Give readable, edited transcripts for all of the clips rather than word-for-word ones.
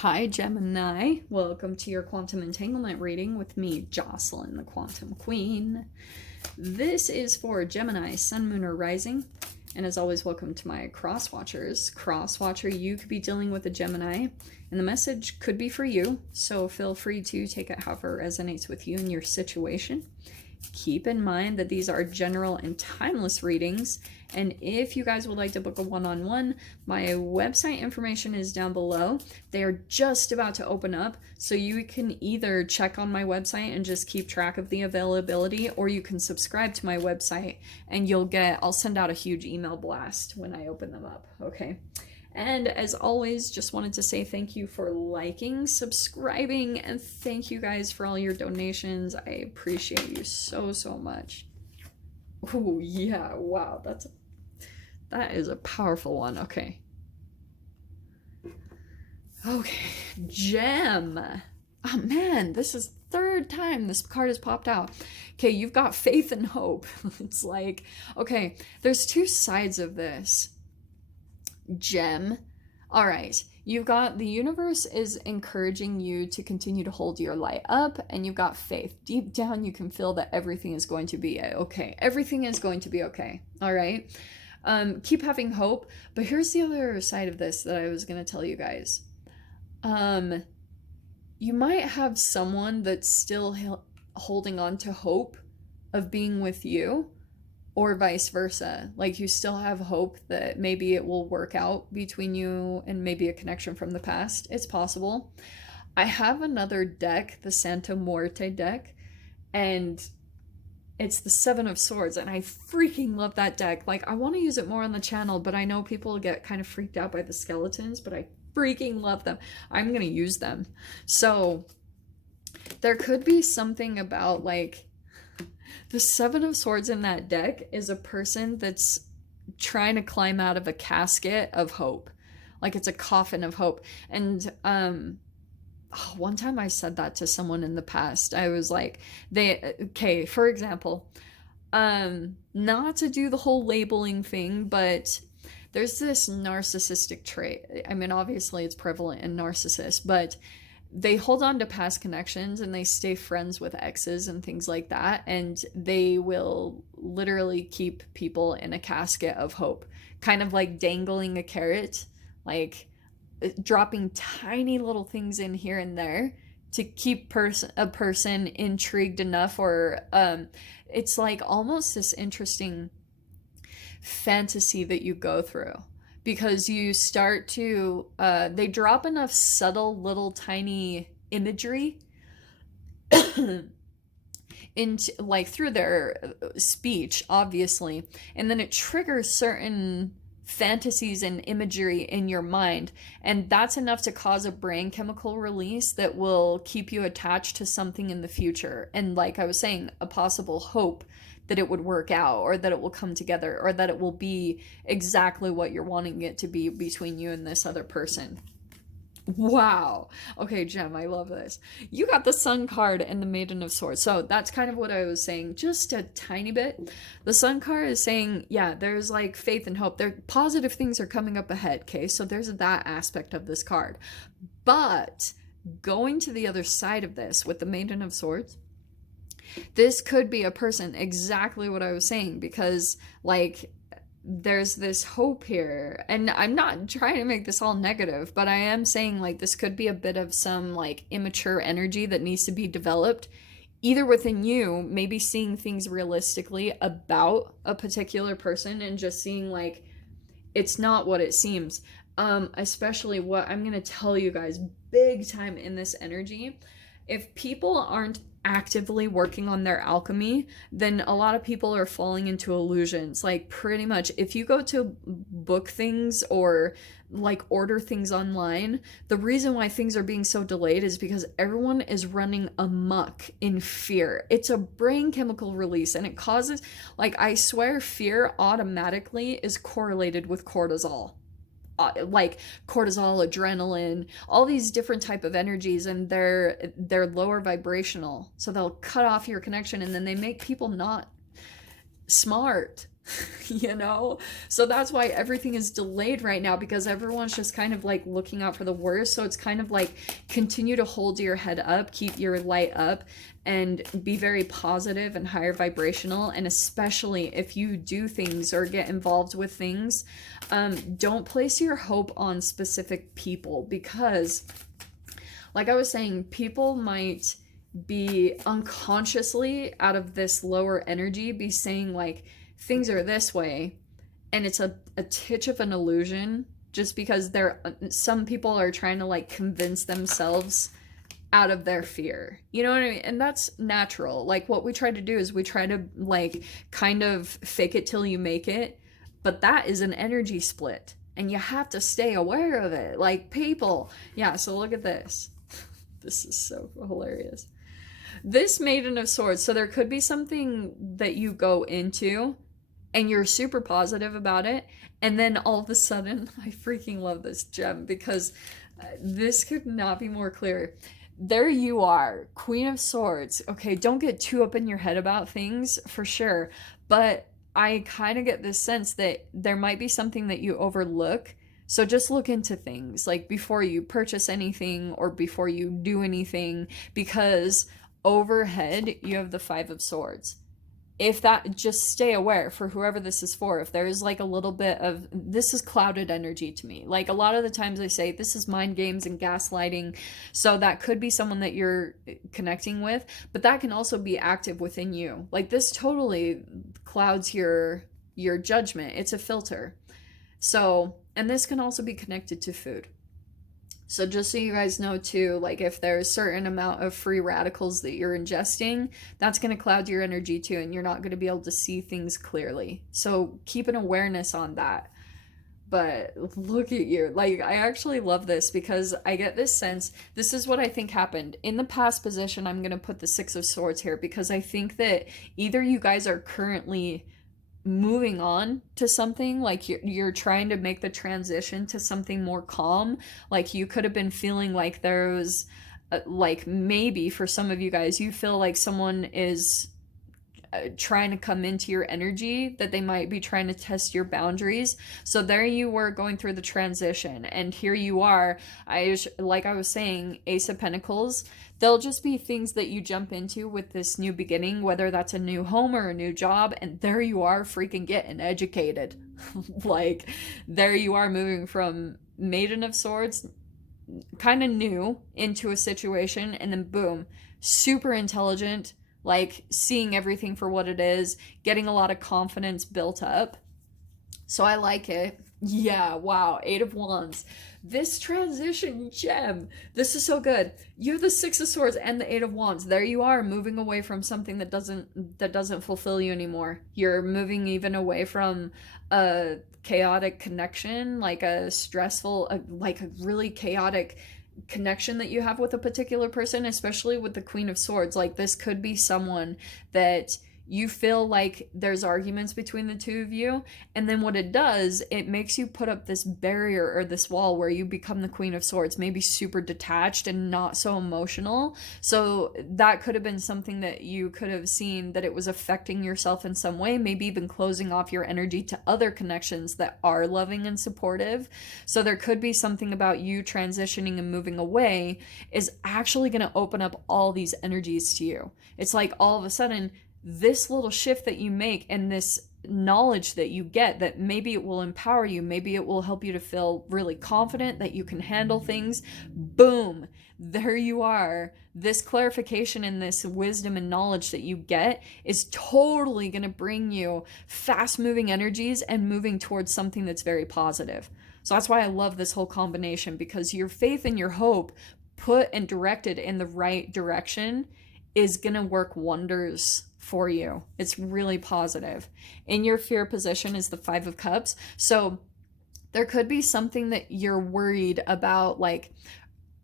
Hi, Gemini. Welcome to your quantum entanglement reading with me, Jocelyn, the Quantum Queen. This is for Gemini, Sun, Moon, or Rising. And as always, welcome to my cross watchers. Cross watcher, you could be dealing with a Gemini, and the message could be for you. So feel free to take it however resonates with you and your situation. Keep in mind that these are general and timeless readings, and if you guys would like to book a one-on-one, my website information is down below. They are just about to open up, so you can either check on my website and just keep track of the availability, or you can subscribe to my website and I'll send out a huge email blast when I open them up, okay? And as always, just wanted to say thank you for liking, subscribing, and thank you guys for all your donations. I appreciate you so, so much. Oh, yeah, wow, that is a powerful one. Okay. Okay, Gem. Oh, man, this is third time this card has popped out. Okay, you've got faith and hope. It's like, okay, there's two sides of this. Gem. All right, you've got the universe is encouraging you to continue to hold your light up, and you've got faith. Deep down, you can feel that everything is going to be okay. Everything is going to be okay. All right. Keep having hope. But here's the other side of this that I was going to tell you guys. You might have someone that's still holding on to hope of being with you, or vice versa. Like, you still have hope that maybe it will work out between you and maybe a connection from the past. It's possible. I have another deck, the Santa Muerte deck, and it's the Seven of Swords, and I freaking love that deck. Like, I want to use it more on the channel, but I know people get kind of freaked out by the skeletons, but I freaking love them. I'm gonna use them. So there could be something about, like, the Seven of Swords in that deck is a person that's trying to climb out of a casket of hope. Like, it's a coffin of hope. And one time I said that to someone in the past. I was like, for example, not to do the whole labeling thing, but there's this narcissistic trait. I mean, obviously it's prevalent in narcissists, but they hold on to past connections and they stay friends with exes and things like that, and they will literally keep people in a casket of hope, kind of like dangling a carrot, like dropping tiny little things in here and there to keep a person intrigued enough, or it's like almost this interesting fantasy that you go through, because you start to they drop enough subtle little tiny imagery into, like, through their speech, obviously, and then it triggers certain fantasies and imagery in your mind, and that's enough to cause a brain chemical release that will keep you attached to something in the future, and, like I was saying, a possible hope that it would work out, or that it will come together, or that it will be exactly what you're wanting it to be between you and this other person. Wow. Okay, Gem, I love this. You got the Sun card and the Maiden of Swords. So that's kind of what I was saying, just a tiny bit. The Sun card is saying, yeah, there's like faith and hope. There, positive things are coming up ahead, okay? So there's that aspect of this card. But going to the other side of this with the Maiden of Swords, this could be a person, exactly what I was saying, because, like, there's this hope here, and I'm not trying to make this all negative, but I am saying, like, this could be a bit of some, like, immature energy that needs to be developed, either within you, maybe seeing things realistically about a particular person and just seeing, like, it's not what it seems. Especially what I'm gonna tell you guys big time in this energy, if people aren't actively working on their alchemy, then a lot of people are falling into illusions. Like, pretty much, if you go to book things or, like, order things online, the reason why things are being so delayed is because everyone is running amok in fear. It's a brain chemical release, and it causes, like, I swear, fear automatically is correlated with cortisol. Like cortisol, adrenaline, all these different type of energies, and they're lower vibrational, so they'll cut off your connection, and then they make people not smart. you know? So that's why everything is delayed right now, because everyone's just kind of like looking out for the worst. So it's kind of like continue to hold your head up, keep your light up, and be very positive and higher vibrational. And especially if you do things or get involved with things, don't place your hope on specific people, because like I was saying, people might be unconsciously out of this lower energy be saying like things are this way, and it's a titch of an illusion, just because some people are trying to like convince themselves out of their fear, you know what I mean? And that's natural. Like what we try to do is we try to like kind of fake it till you make it, but that is an energy split and you have to stay aware of it, like people. Yeah, so look at this. This is so hilarious. This Maiden of Swords, so there could be something that you go into and you're super positive about it, and then all of a sudden, I freaking love this gem, because this could not be more clear. There you are, Queen of Swords. Okay, don't get too up in your head about things, for sure, but I kind of get this sense that there might be something that you overlook. So just look into things, like before you purchase anything or before you do anything, because overhead you have the Five of Swords. If that, just stay aware for whoever this is for. If there is like a little bit of, this is clouded energy to me. Like a lot of the times I say this is mind games and gaslighting. So that could be someone that you're connecting with, but that can also be active within you. Like this totally clouds your judgment. It's a filter. So, and this can also be connected to food. So just so you guys know too, like if there's a certain amount of free radicals that you're ingesting, that's going to cloud your energy too, and you're not going to be able to see things clearly. So keep an awareness on that. But look at you. Like, I actually love this because I get this sense, this is what I think happened. In the past position, I'm going to put the Six of Swords here because I think that either you guys are currently moving on to something, like you're trying to make the transition to something more calm. Like you could have been feeling like there was like maybe for some of you guys you feel like someone is trying to come into your energy, that they might be trying to test your boundaries. So there you were going through the transition, and here you are. Like I was saying, Ace of Pentacles, there'll just be things that you jump into with this new beginning, whether that's a new home or a new job, and there you are freaking getting educated. Like there you are moving from Maiden of Swords, kind of new, into a situation, and then boom, super intelligent, like seeing everything for what it is, getting a lot of confidence built up. So I like it. Yeah, wow, Eight of Wands. This transition gem, this is so good. You have the Six of Swords and the Eight of Wands. There you are, moving away from something that doesn't fulfill you anymore. You're moving even away from a chaotic connection, like a stressful, like a really chaotic connection that you have with a particular person, especially with the Queen of Swords. Like this could be someone that you feel like there's arguments between the two of you, and then what it does, it makes you put up this barrier or this wall where you become the Queen of Swords, maybe super detached and not so emotional. So that could have been something that you could have seen, that it was affecting yourself in some way, maybe even closing off your energy to other connections that are loving and supportive. So there could be something about you transitioning and moving away is actually going to open up all these energies to you. It's like all of a sudden this little shift that you make and this knowledge that you get, that maybe it will empower you, maybe it will help you to feel really confident that you can handle things. Boom, there you are. This clarification and this wisdom and knowledge that you get is totally going to bring you fast moving energies and moving towards something that's very positive. So that's why I love this whole combination, because your faith and your hope put and directed in the right direction is going to work wonders for you. It's really positive. In your fear position is the Five of Cups. So there could be something that you're worried about, like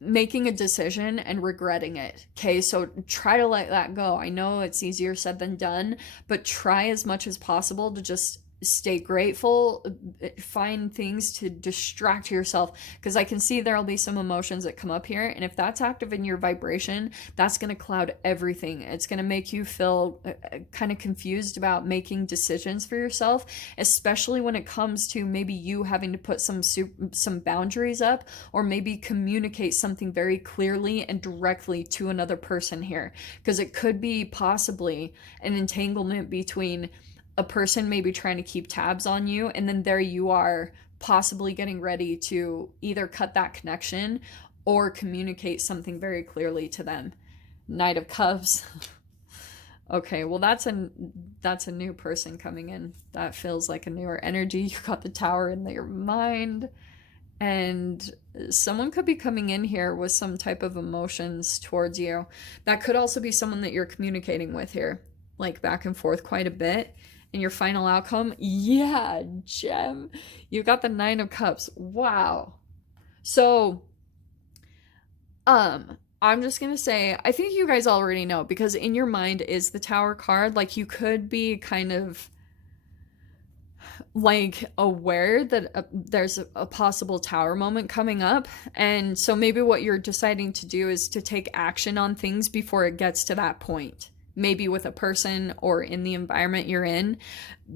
making a decision and regretting it. Okay, so try to let that go. I know it's easier said than done, but try as much as possible to just stay grateful, find things to distract yourself, because I can see there'll be some emotions that come up here, and if that's active in your vibration, that's going to cloud everything. It's going to make you feel kind of confused about making decisions for yourself, especially when it comes to maybe you having to put some boundaries up, or maybe communicate something very clearly and directly to another person here, because it could be possibly an entanglement between a person maybe trying to keep tabs on you, and then there you are possibly getting ready to either cut that connection or communicate something very clearly to them. Knight of Cups. Okay, well that's a new person coming in. That feels like a newer energy. You got the Tower in your mind, and someone could be coming in here with some type of emotions towards you. That could also be someone that you're communicating with here, like back and forth quite a bit. And your final outcome, yeah, Gem, you got the Nine of Cups. Wow. So, I'm just gonna say, I think you guys already know, because in your mind is the Tower card. Like, you could be kind of like aware that there's a possible Tower moment coming up, and so maybe what you're deciding to do is to take action on things before it gets to that point. Maybe with a person or in the environment you're in.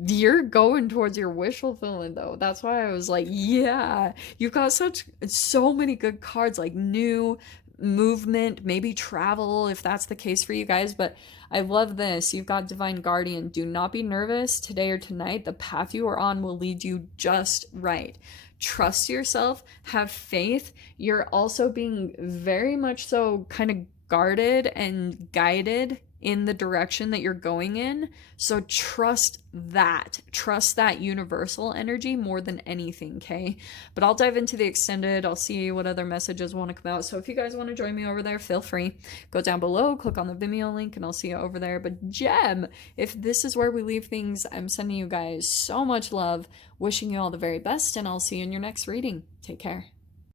You're going towards your wish fulfillment though. That's why I was like, yeah, you've got so many good cards, like new movement, maybe travel if that's the case for you guys. But I love this. You've got Divine Guardian. Do not be nervous today or tonight. The path you are on will lead you just right. Trust yourself, have faith. You're also being very much so kind of guarded and guided in the direction that you're going in. So trust that universal energy more than anything, okay? But I'll dive into the extended. I'll see what other messages want to come out. So if you guys want to join me over there, feel free. Go down below, click on the Vimeo link, and I'll see you over there. But Gem, if this is where we leave things, I'm sending you guys so much love, wishing you all the very best, and I'll see you in your next reading. Take care.